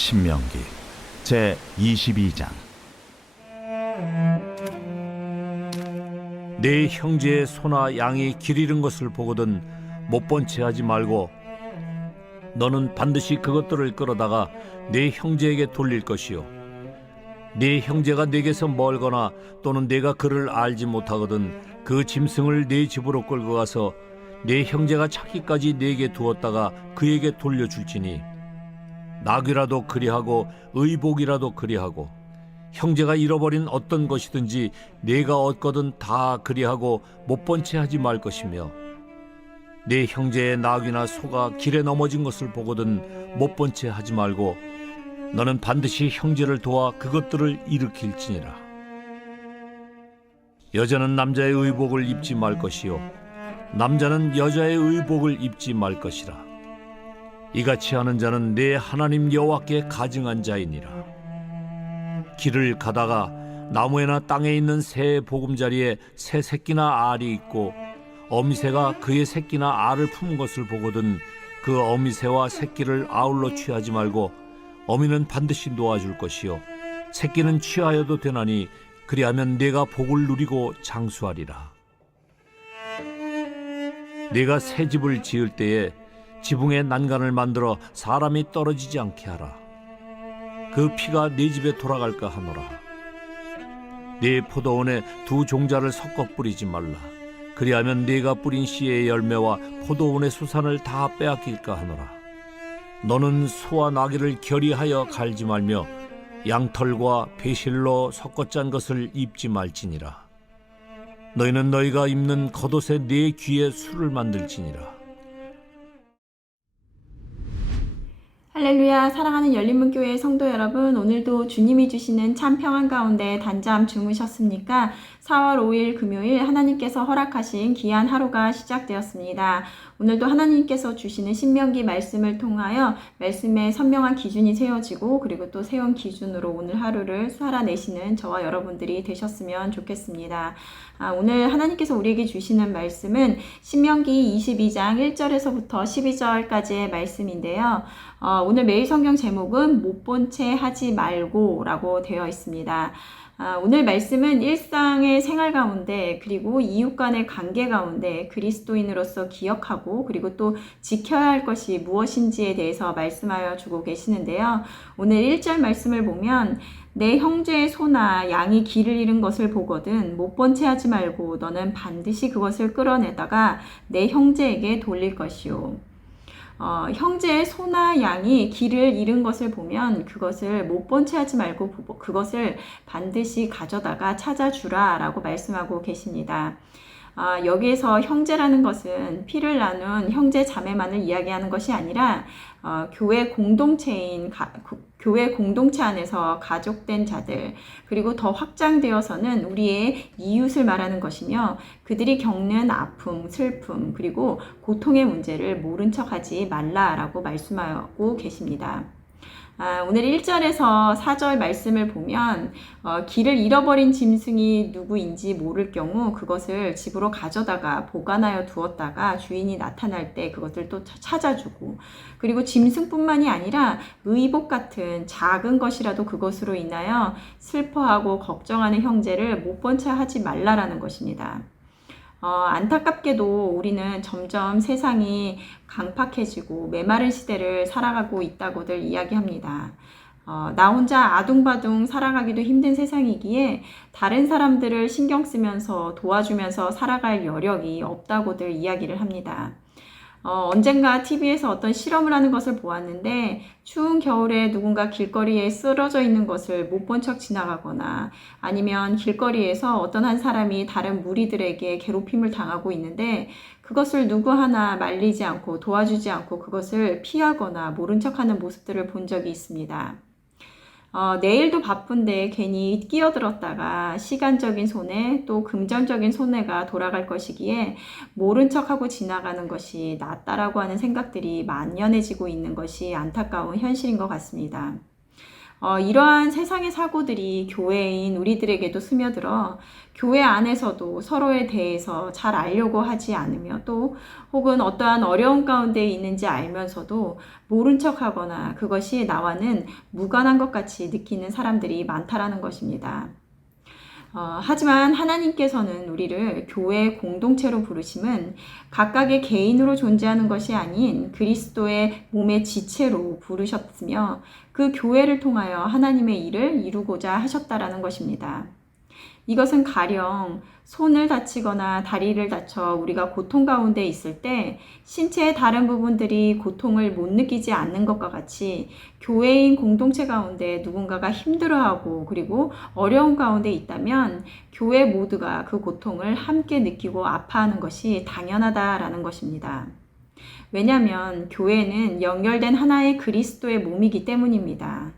신명기 제 22장. 내 형제의 소나 양이 길 잃은 것을 보거든 못 본 채 하지 말고 너는 반드시 그것들을 끌어다가 내 형제에게 돌릴 것이요, 내 형제가 내게서 멀거나 또는 내가 그를 알지 못하거든 그 짐승을 내 집으로 끌고 가서 내 형제가 찾기까지 내게 두었다가 그에게 돌려줄지니, 낙이라도 그리하고 의복이라도 그리하고 형제가 잃어버린 어떤 것이든지 내가 얻거든 다 그리하고 못 본 채 하지 말 것이며, 내 형제의 낙이나 소가 길에 넘어진 것을 보거든 못 본 채 하지 말고 너는 반드시 형제를 도와 그것들을 일으킬지니라. 여자는 남자의 의복을 입지 말 것이요, 남자는 여자의 의복을 입지 말 것이라. 이같이 하는 자는 내 하나님 여호와께 가증한 자이니라. 길을 가다가 나무에나 땅에 있는 새의 보금자리에 새 새끼나 알이 있고 어미새가 그의 새끼나 알을 품은 것을 보거든 그 어미새와 새끼를 아울러 취하지 말고 어미는 반드시 놓아줄 것이요, 새끼는 취하여도 되나니 그리하면 내가 복을 누리고 장수하리라. 네가 새 집을 지을 때에 지붕에 난간을 만들어 사람이 떨어지지 않게 하라. 그 피가 네 집에 돌아갈까 하노라. 네 포도원에 두 종자를 섞어 뿌리지 말라. 그리하면 네가 뿌린 씨의 열매와 포도원의 수산을 다 빼앗길까 하노라. 너는 소와 나귀를 결의하여 갈지 말며 양털과 배실로 섞어 짠 것을 입지 말지니라. 너희는 너희가 입는 겉옷에 네 귀에 술을 만들지니라. 할렐루야. 사랑하는 열린문교회 성도 여러분, 오늘도 주님이 주시는 참 평안 가운데 단잠 주무셨습니까? 4월 5일 금요일 하나님께서 허락하신 귀한 하루가 시작되었습니다. 오늘도 하나님께서 주시는 신명기 말씀을 통하여 말씀의 선명한 기준이 세워지고, 그리고 또 세운 기준으로 오늘 하루를 살아내시는 저와 여러분들이 되셨으면 좋겠습니다. 오늘 하나님께서 우리에게 주시는 말씀은 신명기 22장 1절에서부터 12절까지의 말씀인데요. 오늘 매일 성경 제목은 못 본 채 하지 말고 라고 되어 있습니다. 오늘 말씀은 일상의 생활 가운데, 그리고 이웃 간의 관계 가운데 그리스도인으로서 기억하고 그리고 또 지켜야 할 것이 무엇인지에 대해서 말씀하여 주고 계시는데요. 오늘 1절 말씀을 보면 내 형제의 소나 양이 길을 잃은 것을 보거든 못 본 채 하지 말고 너는 반드시 그것을 끌어내다가 내 형제에게 돌릴 것이요. 형제의 소나 양이 길을 잃은 것을 보면 그것을 못 본 채 하지 말고 그것을 반드시 가져다가 찾아주라 라고 말씀하고 계십니다. 여기에서 형제라는 것은 피를 나눈 형제 자매만을 이야기하는 것이 아니라 교회 공동체 안에서 가족된 자들, 그리고 더 확장되어서는 우리의 이웃을 말하는 것이며, 그들이 겪는 아픔, 슬픔, 그리고 고통의 문제를 모른 척하지 말라라고 말씀하고 계십니다. 오늘 1절에서 4절 말씀을 보면 길을 잃어버린 짐승이 누구인지 모를 경우 그것을 집으로 가져다가 보관하여 두었다가 주인이 나타날 때 그것을 또 찾아주고, 그리고 짐승뿐만이 아니라 의복 같은 작은 것이라도 그것으로 인하여 슬퍼하고 걱정하는 형제를 못 본 채 하지 말라라는 것입니다. 안타깝게도 우리는 점점 세상이 강팍해지고 메마른 시대를 살아가고 있다고들 이야기합니다. 나 혼자 아둥바둥 살아가기도 힘든 세상이기에 다른 사람들을 신경 쓰면서 도와주면서 살아갈 여력이 없다고들 이야기를 합니다. 언젠가 TV에서 어떤 실험을 하는 것을 보았는데, 추운 겨울에 누군가 길거리에 쓰러져 있는 것을 못 본 척 지나가거나, 아니면 길거리에서 어떤 한 사람이 다른 무리들에게 괴롭힘을 당하고 있는데 그것을 누구 하나 말리지 않고 도와주지 않고 그것을 피하거나 모른 척하는 모습들을 본 적이 있습니다. 내일도 바쁜데 괜히 끼어들었다가 시간적인 손해 또 금전적인 손해가 돌아갈 것이기에 모른 척하고 지나가는 것이 낫다라고 하는 생각들이 만연해지고 있는 것이 안타까운 현실인 것 같습니다. 이러한 세상의 사고들이 교회인 우리들에게도 스며들어 교회 안에서도 서로에 대해서 잘 알려고 하지 않으며 또 혹은 어떠한 어려움 가운데 있는지 알면서도 모른 척하거나 그것이 나와는 무관한 것 같이 느끼는 사람들이 많다라는 것입니다. 하지만 하나님께서는 우리를 교회 공동체로 부르심은 각각의 개인으로 존재하는 것이 아닌 그리스도의 몸의 지체로 부르셨으며 그 교회를 통하여 하나님의 일을 이루고자 하셨다라는 것입니다. 이것은 가령 손을 다치거나 다리를 다쳐 우리가 고통 가운데 있을 때 신체의 다른 부분들이 고통을 못 느끼지 않는 것과 같이 교회인 공동체 가운데 누군가가 힘들어하고 그리고 어려운 가운데 있다면 교회 모두가 그 고통을 함께 느끼고 아파하는 것이 당연하다라는 것입니다. 왜냐하면 교회는 연결된 하나의 그리스도의 몸이기 때문입니다.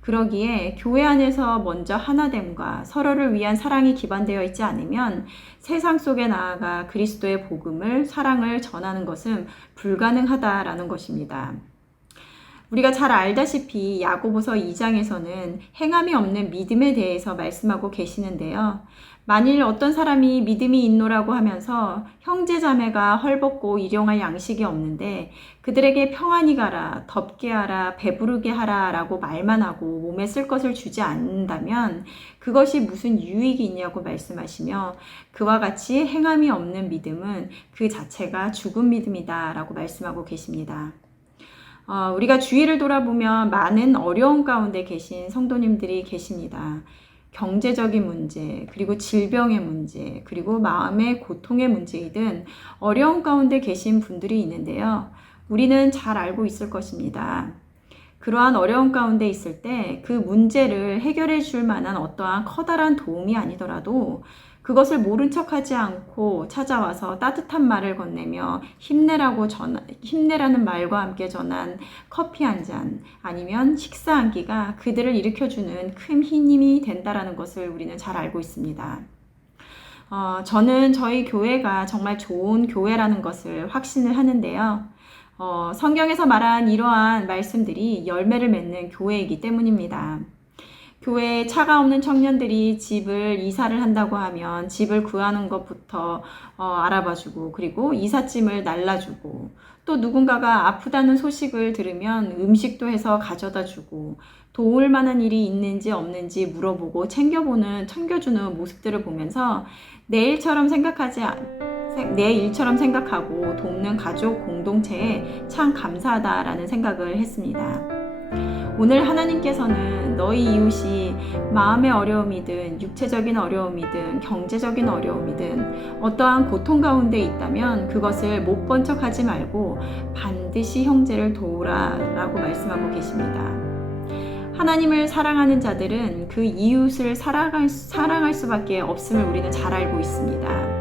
그러기에 교회 안에서 먼저 하나됨과 서로를 위한 사랑이 기반되어 있지 않으면 세상 속에 나아가 그리스도의 복음을, 사랑을 전하는 것은 불가능하다라는 것입니다. 우리가 잘 알다시피 야고보서 2장에서는 행함이 없는 믿음에 대해서 말씀하고 계시는데요. 만일 어떤 사람이 믿음이 있노라고 하면서 형제자매가 헐벗고 일용할 양식이 없는데 그들에게 평안히 가라, 덥게 하라, 배부르게 하라 라고 말만 하고 몸에 쓸 것을 주지 않는다면 그것이 무슨 유익이 있냐고 말씀하시며 그와 같이 행함이 없는 믿음은 그 자체가 죽은 믿음이다 라고 말씀하고 계십니다. 우리가 주위를 돌아보면 많은 어려움 가운데 계신 성도님들이 계십니다. 경제적인 문제, 그리고 질병의 문제, 그리고 마음의 고통의 문제이든 어려움 가운데 계신 분들이 있는데요. 우리는 잘 알고 있을 것입니다. 그러한 어려움 가운데 있을 때 그 문제를 해결해 줄 만한 어떠한 커다란 도움이 아니더라도 그것을 모른 척하지 않고 찾아와서 따뜻한 말을 건네며 힘내라는 말과 함께 전한 커피 한 잔 아니면 식사 한 끼가 그들을 일으켜주는 큰 힘이 된다라는 것을 우리는 잘 알고 있습니다. 저는 저희 교회가 정말 좋은 교회라는 것을 확신을 하는데요. 성경에서 말한 이러한 말씀들이 열매를 맺는 교회이기 때문입니다. 교회에 차가 없는 청년들이 집을 이사를 한다고 하면 집을 구하는 것부터 알아봐주고 그리고 이삿짐을 날라주고 또 누군가가 아프다는 소식을 들으면 음식도 해서 가져다 주고 도울 만한 일이 있는지 없는지 물어보고 챙겨주는 모습들을 보면서 내 일처럼 생각하고 돕는 가족 공동체에 참 감사하다라는 생각을 했습니다. 오늘 하나님께서는 너희 이웃이 마음의 어려움이든 육체적인 어려움이든 경제적인 어려움이든 어떠한 고통 가운데 있다면 그것을 못 본 척하지 말고 반드시 형제를 도우라 라고 말씀하고 계십니다. 하나님을 사랑하는 자들은 그 이웃을 사랑할 수밖에 없음을 우리는 잘 알고 있습니다.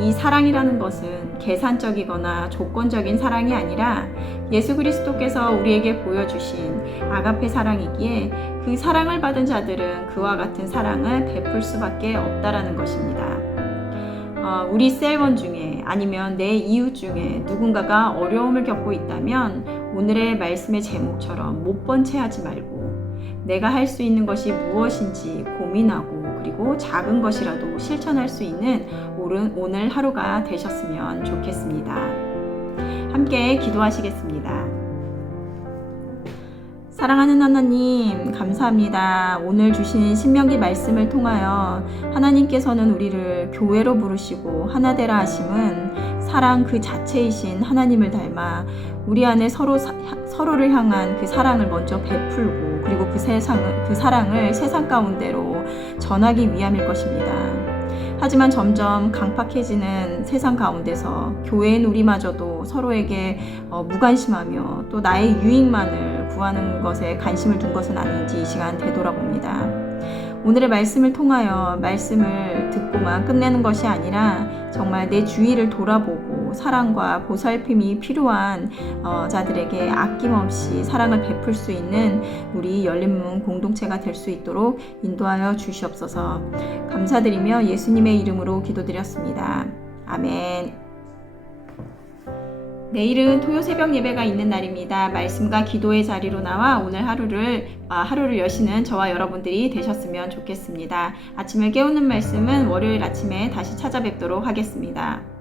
이 사랑이라는 것은 계산적이거나 조건적인 사랑이 아니라 예수 그리스도께서 우리에게 보여주신 아가페 사랑이기에 그 사랑을 받은 자들은 그와 같은 사랑을 베풀 수밖에 없다라는 것입니다. 우리 셀원 중에 아니면 내 이웃 중에 누군가가 어려움을 겪고 있다면 오늘의 말씀의 제목처럼 못 본 채 하지 말고 내가 할 수 있는 것이 무엇인지 고민하고 그리고 작은 것이라도 실천할 수 있는 오늘 하루가 되셨으면 좋겠습니다. 함께 기도하시겠습니다. 사랑하는 하나님, 감사합니다. 오늘 주신 신명기 말씀을 통하여 하나님께서는 우리를 교회로 부르시고 하나되라 하심은 사랑 그 자체이신 하나님을 닮아 우리 안에 서로를 향한 그 사랑을 먼저 베풀고 그리고 그 사랑을 세상 가운데로 전하기 위함일 것입니다. 하지만 점점 강팍해지는 세상 가운데서 교회인 우리마저도 서로에게 무관심하며 또 나의 유익만을 구하는 것에 관심을 둔 것은 아닌지 이 시간 되돌아봅니다. 오늘의 말씀을 통하여 말씀을 듣고만 끝내는 것이 아니라 정말 내 주위를 돌아보고 사랑과 보살핌이 필요한 자들에게 아낌없이 사랑을 베풀 수 있는 우리 열린문 공동체가 될 수 있도록 인도하여 주시옵소서. 감사드리며 예수님의 이름으로 기도드렸습니다. 아멘. 내일은 토요 새벽 예배가 있는 날입니다. 말씀과 기도의 자리로 나와 오늘 하루를 여시는 저와 여러분들이 되셨으면 좋겠습니다. 아침을 깨우는 말씀은 월요일 아침에 다시 찾아뵙도록 하겠습니다.